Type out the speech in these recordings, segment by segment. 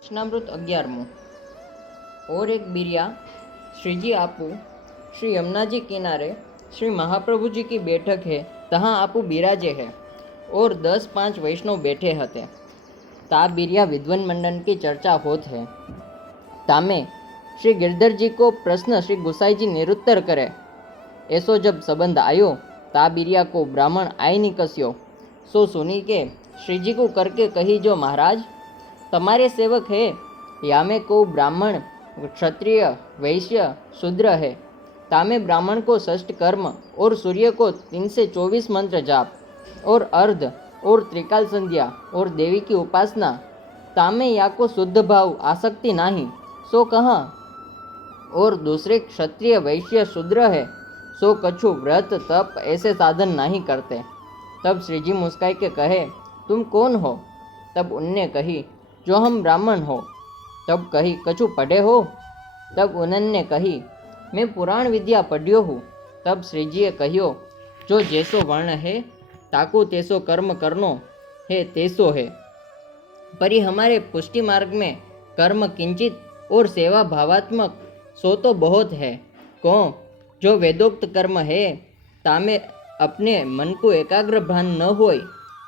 વચનામૃત અગિયારમું और एक बिरिया श्री जी आपू श्री यमुना जी किनारे श्री महाप्रभु जी की बैठक है तहाँ आपू बिराजे है और दस पाँच वैष्णव बैठे हते ता बिरिया विद्वन मंडन की चर्चा होत है तामे श्री गिरधर जी को प्रश्न श्री गुसाई जी निरुत्तर करे ऐसो जब संबंध आयो ता बिरिया को ब्राह्मण आई निकस्यो सो सुनी के श्री जी को करके कही जो महाराज તમારે સેવક है या में को ब्राह्मण क्षत्रिय वैश्य शूद्र है तामे ब्राह्मण को षष्ठ कर्म और सूर्य को तीन से चौबीस मंत्र जाप और अर्ध और त्रिकाल संध्या और देवी की उपासना तामे या को शुद्ध भाव आसक्ति नहीं सो कहा और दूसरे क्षत्रिय वैश्य शूद्र है सो कछु व्रत तप ऐसे साधन नहीं करते तब श्री जी मुस्काई के कहे तुम कौन हो तब उनने कही जो हम ब्राह्मण हो तब कही कछु पढ़े हो तब उन्होंने कही मैं पुराण विद्या पढ़ियो हूँ तब श्रीजीए कहियो जो जैसो वर्ण है ताको तैसो कर्म करनो है तैसो है परी हमारे पुष्टि मार्ग में कर्म किंचित और सेवा भावात्मक सो तो बहुत है को जो वेदोक्त कर्म है तामे अपने मन को एकाग्र भान न होय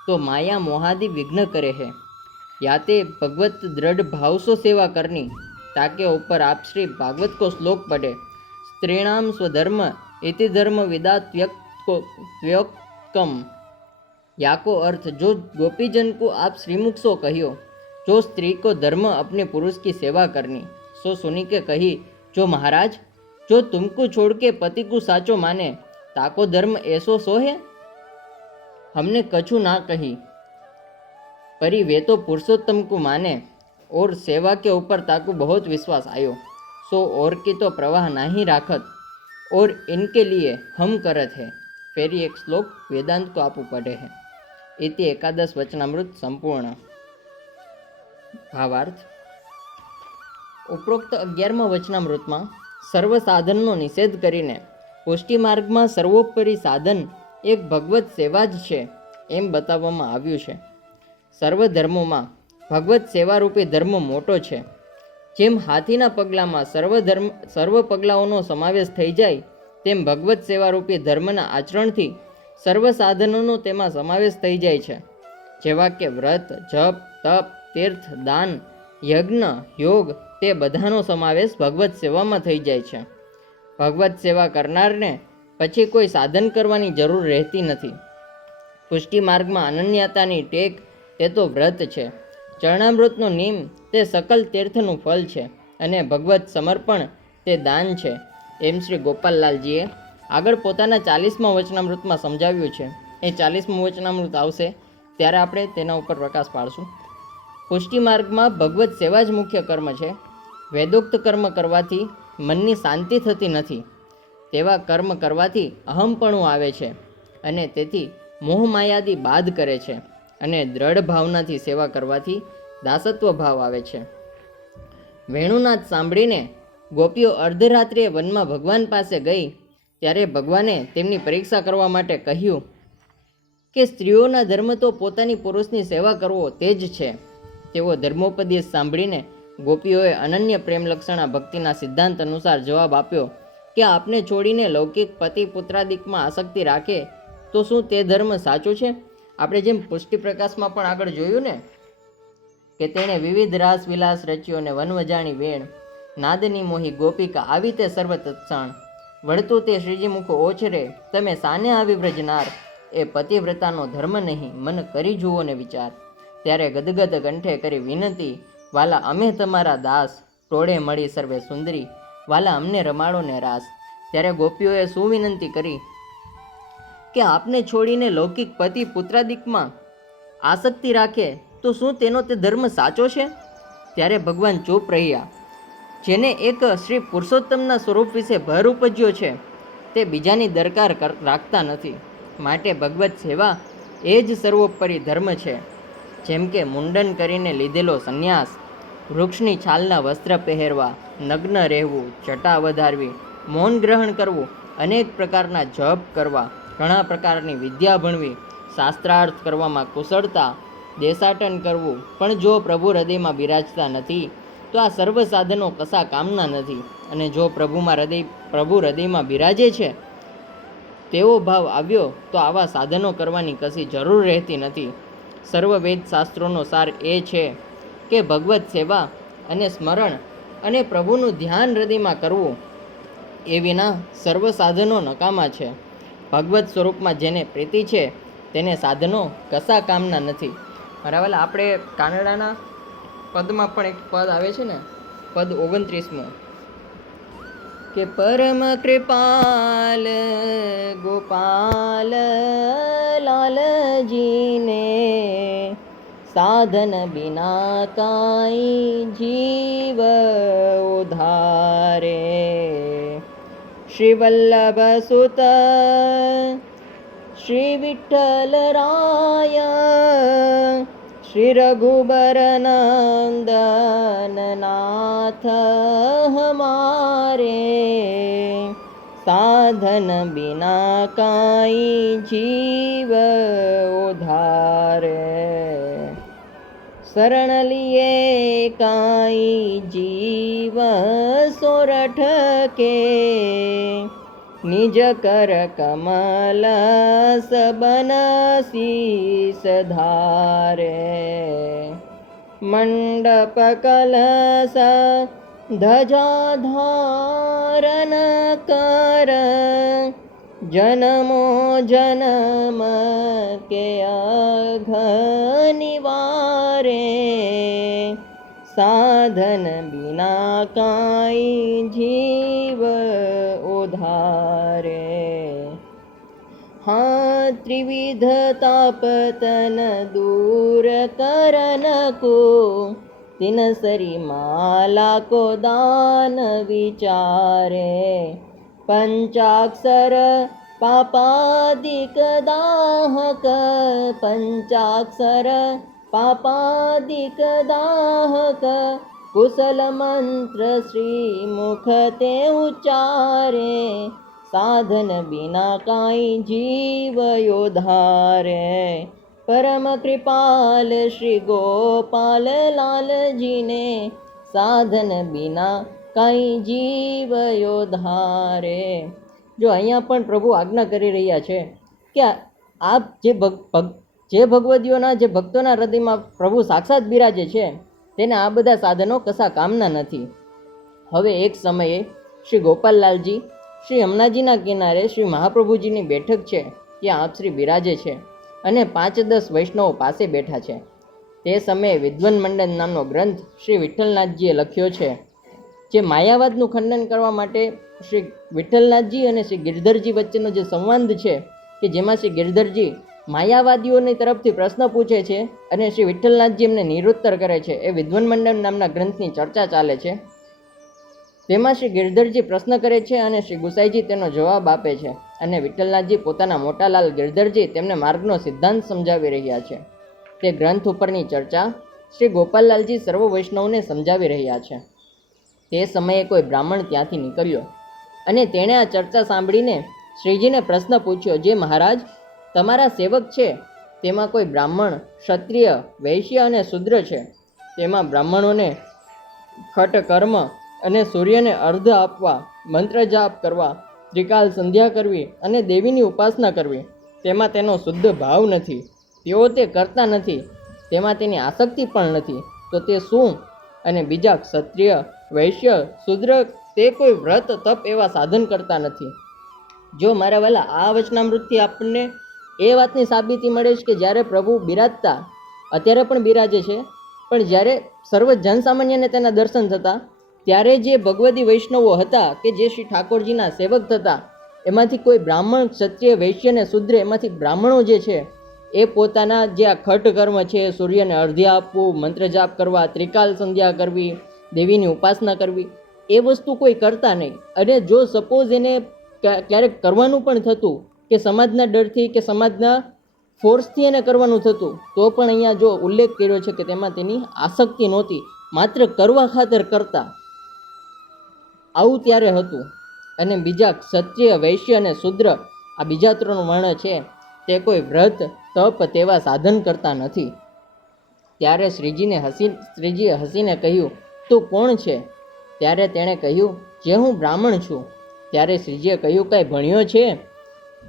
तो माया मोहादि विघ्न करे है या ते भगवत दृढ़ भाव सो सेवा करनी ताके ऊपर आप श्री भागवत को श्लोक पढ़े स्त्रीणाम स्वधर्म इति धर्म विदा त्यक्त को त्योक्कम या को अर्थ जो गोपीजन को आप श्रीमुख सो कहियो जो स्त्री को धर्म अपने पुरुष की सेवा करनी सो सुनी के कही जो महाराज जो तुमको छोड़ के पति को साचो माने ताको धर्म ऐसो सो है हमने कछु ना कही परी वे तो पुरुषोत्तम को माने और सेवा के ऊपर ताको बहुत विश्वास आयो सो और की तो प्रवाह नहीं राखत और इनके लिए हम करत है फेरी एक श्लोक वेदांत को आप पढ़े है इति एकादश वचनामृत संपूर्ण ભાવાર્થ ઉપરોક્ત અગિયારમા વચનામૃતમાં સર્વ સાધનનો નિષેધ કરીને પુષ્ટિ માર્ગમાં સર્વોપરી સાધન એક ભગવત સેવા જ છે એમ બતાવવામાં આવ્યું છે સર્વ ધર્મોમાં ભગવત સેવારૂપી ધર્મ મોટો છે. જેમ હાથીના પગલામાં સર્વ ધર્મ, સર્વ પગલાઓનો સમાવેશ થઈ જાય, તેમ ભગવત સેવારૂપી ધર્મના આચરણથી સર્વ સાધનોનો તેમાં સમાવેશ થઈ જાય છે. જેવા કે વ્રત, જપ, તપ, તીર્થ, દાન, યજ્ઞ, યોગ તે બધાનો સમાવેશ ભગવત સેવામાં થઈ જાય છે. ભગવત સેવા કરનારને પછી કોઈ સાધન કરવાની જરૂર રહેતી નથી. પુષ્ટિ માર્ગમાં અનન્યતાની ટેક તે તો વ્રત છે. ચરણામૃતનો નિયમ તે સકલ તીર્થનું ફલ છે અને ભગવત સમર્પણ તે દાન છે. એમ શ્રી ગોપાલલાલજીએ આગળ પોતાના ચાલીસમા વચનામૃતમાં સમજાવ્યું છે. એ ચાલીસમું વચનામૃત આવશે ત્યારે આપણે તેના ઉપર પ્રકાશ પાડશું. પુષ્ટિ માર્ગમાં ભગવત સેવા જ મુખ્ય કર્મ છે. વેદોક્ત કર્મ કરવાથી મનની શાંતિ થતી નથી. તેવા કર્મ કરવાથી અહમપણું આવે છે અને તેથી મોહમાયાદી બાદ કરે છે. અને દ્રઢ ભાવનાથી સેવા કરવાથી દાસત્વ ભાવ આવે છે. વેણુનાથ સાંભળીને ગોપીઓ અર્ધરાત્રિએ વનમાં ભગવાન પાસે ગઈ, ત્યારે ભગવાને તેમની પરીક્ષા કરવા માટે કહ્યું કે સ્ત્રીઓના ધર્મ તો પોતાની પુરુષની સેવા કરવો તે જ છે. તેવો ધર્મોપદેશ સાંભળીને ગોપીઓએ અનન્ય પ્રેમલક્ષણા ભક્તિના સિદ્ધાંત અનુસાર જવાબ આપ્યો કે આપને છોડીને લૌકિક પતિ પુત્રાદિકમાં આસક્તિ રાખે તો શું તે ધર્મ સાચો છે? આપણે જેમ પુષ્ટિ પ્રકાશમાં પણ આગળ જોયું ને, કે તેણે વિવિધ રાસ વિલાસ રચ્યો ને વનવજાણી વેણ, નાદની મોહી ગોપિકા આવી તે સર્વ તત્સાણ વળતું તે શ્રીજી મુખો ઓછરે, તમે સાને આવી વ્રજનાર? એ પતિવ્રતાનો ધર્મ નહીં, મન કરી જુઓ ને વિચાર. ત્યારે ગદગદ કંઠે કરી વિનંતી, વાલા, અમે તમારા દાસ, ટોળે મળી સર્વે સુંદરી, વાલા, અમને રમાડો ને રાસ. ત્યારે ગોપીઓએ શું વિનંતી કરી કે આપને છોડીને લૌકિક પતિ પુત્રાદિકમાં આસક્તિ રાખે, તો શું તેનો તે ધર્મ સાચો છે? ત્યારે ભગવાન ચૂપ રહ્યા. જેને એક શ્રી પુરુષોત્તમના સ્વરૂપ વિશે ભર ઉપજ્યો છે, તે બીજાની દરકાર કર- રાખતા નથી. માટે ભગવત સેવા એ જ સર્વોપરી ધર્મ છે. જેમ કે મુંડન કરીને લીધેલો સંન્યાસ, વૃક્ષની છાલના વસ્ત્ર પહેરવા, નગ્ન રહેવું, જટા વધારવી, મૌન ગ્રહણ કરવું, અનેક પ્રકારના જપ કરવા ઘણા પ્રકારની વિદ્યા ભણવી, શાસ્ત્રાર્થ કરવામાં કુશળતા દેશાટન કરવું, પણ જો પ્રભુ હૃદયમાં બિરાજતા નથી, તો આ સર્વ સાધનો કશા કામના નથી. અને જો પ્રભુમાં હૃદય, પ્રભુ હૃદયમાં બિરાજે છે, તેવો ભાવ આવ્યો, તો આવા સાધનો કરવાની કશી જરૂર રહેતી નથી. સર્વ વેદ શાસ્ત્રોનો સાર એ છે કે ભગવત સેવા અને સ્મરણ અને પ્રભુનું ધ્યાન હૃદયમાં કરવું, એ વિના સર્વ સાધનો નકામા છે. ભગવત સ્વરૂપમાં જેને પ્રીતિ છે, તેને સાધનો કશા કામના નથી. વાલા આપણે કાનડાના પદમાં પણ એક પદ આવે છે ને, પદ ઓગણત્રીસમું. કે પરમ કૃપાલ ગોપાલ લાલજીને સાધન બિના કાંઈ જીવ ઉધારે. સુત શ્રી વિઠ્ઠલ રાય શ્રી રઘુબર નંદન નાથ હમારે સાધન બિના કાંઈ જીવ સોરઠ કે निजकर मण्डपकलस ध्वजाधारणकर मण्डप कलस धजा धारणकर जनमो जनमके अघनिवा साधन बिना काई काईझि જનમો જનમ કે અઘનિવારે સાધન બિના કાંઈ જીવ ઉધારે હા ત્રિવિધ તાપતન દૂર કરન કો तिन सरी माला को दान विचारे पंचाक्षर पापादिक दाहक पंचाक्षर કુશલ મંત્ર શ્રી મુખતે ઉચ્ચારે સાધન બિના કાંઈ જીવ યોધારે પરમ કૃપાલ શ્રી ગોપાલ લાલજીને સાધન બિના કાંઈ જીવ યોધારે જો અહીંયા પણ પ્રભુ આજ્ઞા કરી રહ્યા છે કે આપ જે ભગ જે ભગવદીઓના, જે ભક્તોના હૃદયમાં પ્રભુ સાક્ષાત બિરાજે છે તેને આ બધા સાધનો કશા કામના નથી. હવે એક સમયે શ્રી ગોપાલલાલજી, શ્રી હમનાજીના કિનારે શ્રી મહાપ્રભુજીની બેઠક છે, ત્યાં આપ શ્રી બિરાજે છે અને પાંચ દસ વૈષ્ણવો પાસે બેઠા છે. તે સમયે વિદ્વન મંડન નામનો ગ્રંથ શ્રી વિઠ્ઠલનાથજીએ લખ્યો છે, જે માયાવાદનું ખંડન કરવા માટે શ્રી વિઠ્ઠલનાથજી અને શ્રી ગિરધરજી વચ્ચેનો જે સંવાદ છે, કે જેમાં શ્રી ગિરધરજી માયાવાદીઓની તરફથી પ્રશ્ન પૂછે છે અને શ્રી વિઠ્ઠલનાથજી એમને નિરુત્તર કરે છે. એ વિદ્વન મંડળ નામના ગ્રંથની ચર્ચા ચાલે છે. તેમાં શ્રી ગિરધરજી પ્રશ્ન કરે છે અને શ્રી ગુસાઈજી તેનો જવાબ આપે છે અને વિઠ્ઠલનાથજી પોતાના મોટાલાલ ગિરધરજી તેમને માર્ગનો સિદ્ધાંત સમજાવી રહ્યા છે. તે ગ્રંથ ઉપરની ચર્ચા શ્રી ગોપાલલાલજી સર્વ વૈષ્ણવને સમજાવી રહ્યા છે. તે સમયે કોઈ બ્રાહ્મણ ત્યાંથી નીકળ્યો અને તેણે આ ચર્ચા સાંભળીને શ્રીજીને પ્રશ્ન પૂછ્યો, જે મહારાજ તમારા સેવક છે, તેમાં કોઈ બ્રાહ્મણ, ક્ષત્રિય, વૈશ્ય અને શુદ્ર છે. તેમાં બ્રાહ્મણોને ખટ કર્મ અને સૂર્યને અર્ધ આપવા, મંત્ર જાપ કરવા, ત્રિકાલ સંધ્યા કરવી અને દેવીની ઉપાસના કરવી. તેમાં તેનો શુદ્ધ ભાવ નથી. તેઓ તે કરતા નથી. તેમાં તેની આસક્તિ પણ નથી. તો તે શું? અને બીજા ક્ષત્રિય, વૈશ્ય, શુદ્ર, તે કોઈ વ્રત, તપ એવા સાધન કરતા નથી. જો મારા વહેલા આ વચનામૃતથી આપણને એ વાતની સાબિતી મળે છે કે જ્યારે પ્રભુ બિરાજતા, અત્યારે પણ બિરાજે છે. પણ જ્યારે સર્વ જનસામાન્યને તેના દર્શન થતા, ત્યારે જે ભગવદી વૈષ્ણવો હતા કે જે શ્રી ઠાકોરજીના સેવક થતા, એમાંથી કોઈ બ્રાહ્મણ ક્ષત્રિય વૈશ્ય અને શુદ્ર, એમાંથી બ્રાહ્મણો જે છે, એ પોતાના જે આ ખટ કર્મ છે, સૂર્યને અર્ધ્ય આપવું, મંત્ર જાપ કરવા, ત્રિકાલ સંધ્યા કરવી, દેવીની ઉપાસના કરવી, એ વસ્તુ કોઈ કરતા નહીં. અને જો સપોઝ એને ક્યારેક કરવાનું પણ થતું કે સમાજના ડરથી કે સમાજના ફોર્સથી એને કરવાનું થતું, તો પણ અહીંયા જો ઉલ્લેખ કર્યો છે કે તેમાં તેની આસક્તિ નહોતી. માત્ર કરવા ખાતર કરતા આવું ત્યારે હતું. અને બીજા ક્ષત્રિય, વૈશ્ય અને શુદ્ર આ બીજા ત્રણ વર્ણ છે, તે કોઈ વ્રત, તપ તેવા સાધન કરતા નથી. ત્યારે શ્રીજીને હસી, શ્રીજીએ હસીને કહ્યું, તું કોણ છે? ત્યારે તેણે કહ્યું, જે હું બ્રાહ્મણ છું. ત્યારે શ્રીજીએ કહ્યું, કાંઈ ભણ્યો છે?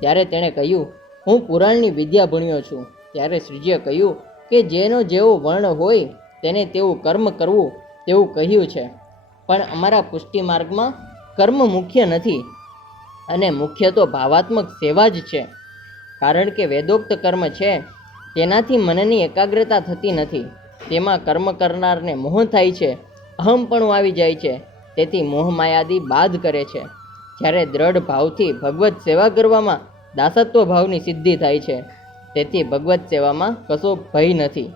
ત્યારે તેણે કહ્યું, હું પુરાણની વિદ્યા ભણ્યો છું. ત્યારે શ્રીજીએ કહ્યું કે જેનો જેવો વર્ણ હોય તેને તેવું કર્મ કરવું તેવું કહ્યું છે. પણ અમારા પુષ્ટિ માર્ગમાં કર્મ મુખ્ય નથી અને મુખ્ય તો ભાવાત્મક સેવા જ છે. કારણ કે વેદોક્ત કર્મ છે, તેનાથી મનની એકાગ્રતા થતી નથી. તેમાં કર્મ કરનારને મોહ થાય છે અહમપણું આવી જાય છે, તેથી મોહમાયાદી બાદ કરે છે. જ્યારે દ્રઢ ભાવથી ભગવત સેવા કરવામાં દાસત્વ ભાવની સિદ્ધિ થાય છે, તેથી ભગવત સેવામાં કશો ભય નથી.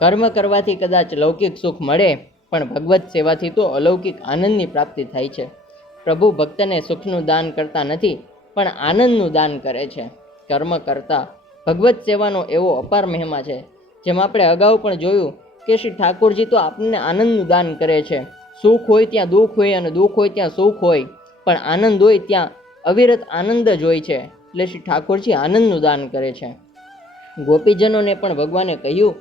કર્મ કરવાથી કદાચ લૌકિક સુખ મળે, પણ ભગવત સેવાથી તો અલૌકિક આનંદની પ્રાપ્તિ થાય છે. પ્રભુ ભક્તને સુખનું દાન કરતા નથી, પણ આનંદનું દાન કરે છે. કર્મ કરતા ભગવત સેવાનો એવો અપાર મહિમા છે, જેમ આપણે અગાઉ પણ જોયું કે શ્રી ઠાકોરજી તો આપણને આનંદનું દાન કરે છે. સુખ હોય ત્યાં દુઃખ હોય અને દુઃખ હોય ત્યાં સુખ હોય. પણ આનંદ હોય ત્યાં અવિરત આનંદ જ હોય છે. એટલે શ્રી ઠાકોરજી આનંદનું દાન કરે છે. ગોપીજનોને પણ ભગવાને કહ્યું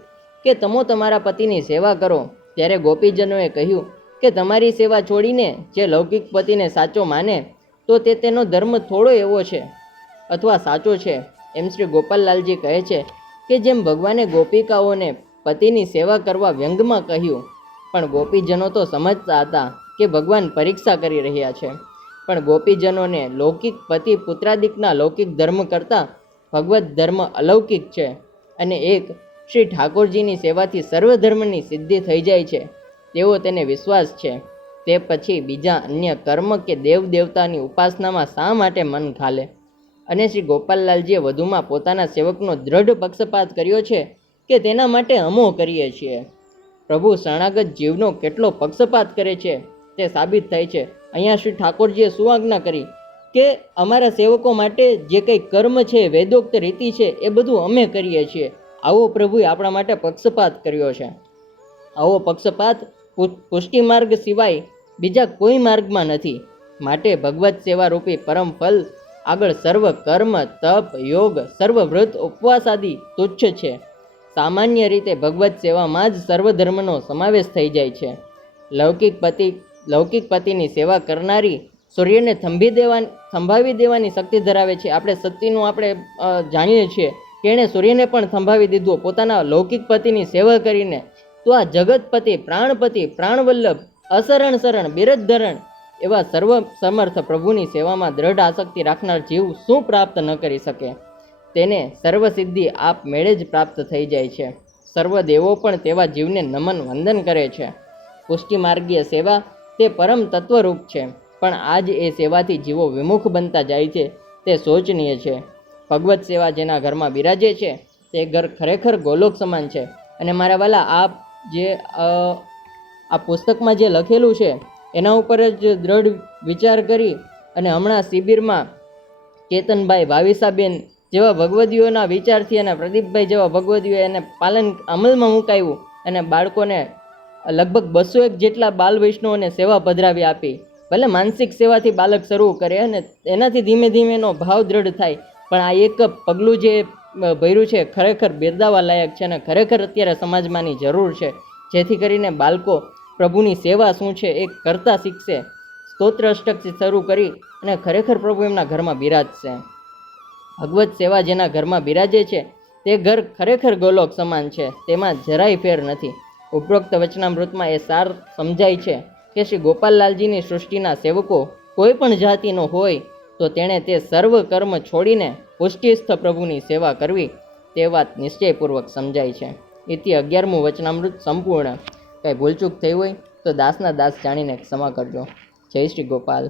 કે, તમો તમારા પતિની સેવા કરો. ત્યારે ગોપીજનોએ કહ્યું કે, તમારી સેવા છોડીને જે લૌકિક પતિને સાચો માને, તો તે તેનો ધર્મ થોડો એવો છે અથવા સાચો છે. એમ શ્રી ગોપાલલાલજી કહે છે કે, જેમ ભગવાને ગોપિકાઓને પતિની સેવા કરવા વ્યંગમાં કહ્યું, પણ ગોપીજનો તો સમજતા હતા કે ભગવાન પરીક્ષા કરી રહ્યા છે. પણ ગોપીજનોને લૌકિક પતિ પુત્રાદિકના લૌકિક ધર્મ કરતાં ભગવત ધર્મ અલૌકિક છે અને એક શ્રી ઠાકોરજીની સેવાથી સર્વ ધર્મની સિદ્ધિ થઈ જાય છે. તેવો તેને વિશ્વાસ છે. તે પછી બીજા અન્ય કર્મ કે દેવ દેવતાની ઉપાસનામાં શા માટે મન ખાલે? અને શ્રી ગોપાલલાલજીએ વધુમાં પોતાના સેવકનો દ્રઢ પક્ષપાત કર્યો છે કે તેના માટે અમો કરીએ છીએ. પ્રભુ શરણાગત જીવનો કેટલો પક્ષપાત કરે છે તે સાબિત થાય છે. અહીંયા શ્રી ઠાકોરજીએ શું આજ્ઞા કરી કે અમારા સેવકો માટે જે કંઈ કર્મ છે, વેદોક્ત રીતિ છે, એ બધું અમે કરીએ છીએ. આવો પ્રભુએ આપણા માટે પક્ષપાત કર્યો છે. આવો પક્ષપાત પુષ્ટિ માર્ગ સિવાય બીજા કોઈ માર્ગમાં નથી. માટે ભગવત સેવા રૂપી પરમ ફલ, આગળ સર્વ કર્મ, તપ, યોગ, સર્વ વ્રત, ઉપવાસ આદિ તુચ્છ છે. સામાન્ય રીતે ભગવત સેવામાં જ સર્વ ધર્મનો સમાવેશ થઈ જાય છે. લૌકિક પતિ લૌકિક પતિની સેવા કરનારી સૂર્યને થંભી દેવાની, થંભાવી દેવાની શક્તિ ધરાવે છે. આપણે શક્તિનું આપણે જાણીએ છીએ કે એણે સૂર્યને પણ થંભાવી દીધું. પોતાના લૌકિક પતિની સેવા કરીને તો આ જગતપતિ પ્રાણપતિ પ્રાણવલ્લભ, અસરણ શરણ બિરજધરણ એવા સર્વ સમર્થ પ્રભુની સેવામાં દ્રઢ આસક્તિ રાખનાર જીવ શું પ્રાપ્ત ન કરી શકે? તેને સર્વસિદ્ધિ આપ મેળે જ પ્રાપ્ત થઈ જાય છે. સર્વ દેવો પણ તેવા જીવને નમન વંદન કરે છે. પુષ્ટિ માર્ગીય સેવા તે પરમ તત્વરૂપ છે. પણ આજ એ સેવાથી જીવો વિમુખ બનતા જાય છે, તે શોચનીય છે. ભગવત સેવા જેના ઘરમાં બિરાજે છે, તે ઘર ખરેખર ગોલોક સમાન છે. અને મારા વાલા, આપ જે આ પુસ્તકમાં જે લખેલું છે, એના ઉપર જ દ્રઢ વિચાર કરી અને હમણાં શિબિરમાં કેતનભાઈ ભાવિસાબેન જેવા ભગવદીઓના વિચારથી અને પ્રદીપભાઈ જેવા ભગવદીઓ એને પાલન અમલમાં મુકાયું અને બાળકોને લગભગ બસો એક જેટલા બાલ વૈષ્ણવોને સેવા પધરાવી આપી. ભલે માનસિક સેવાથી બાલક શરૂ કરે અને એનાથી ધીમે ધીમે એનો ભાવ દ્રઢ થાય, પણ આ એક પગલું જે ભર્યું છે ખરેખર બિરદાવા લાયક છે અને ખરેખર અત્યારે સમાજમાંની જરૂર છે. જેથી કરીને બાળકો પ્રભુની સેવા શું છે એ કરતા શીખશે. સ્તોત્ર અષ્ટકથી શરૂ કરી અને ખરેખર પ્રભુ એમના ઘરમાં બિરાજશે ભગવત સેવા જેના ઘરમાં બિરાજે છે, તે ઘર ખરેખર ગોલોક સમાન છે, તેમાં જરાય ફેર નથી. ઉપરોક્ત વચનામૃતમાં એ સાર સમજાય છે કે શ્રી ગોપાલલાલજીની સૃષ્ટિના સેવકો કોઈ પણ જાતિનો હોય તો તેણે તે સર્વ કર્મ છોડીને પુષ્ટિસ્થ પ્રભુની સેવા કરવી તે વાત નિશ્ચયપૂર્વક સમજાય છે. એથી અગિયારમું વચનામૃત સંપૂર્ણ. કંઈ ભૂલચૂક થઈ હોય તો દાસના દાસ જાણીને ક્ષમા કરજો. જય શ્રી ગોપાલ.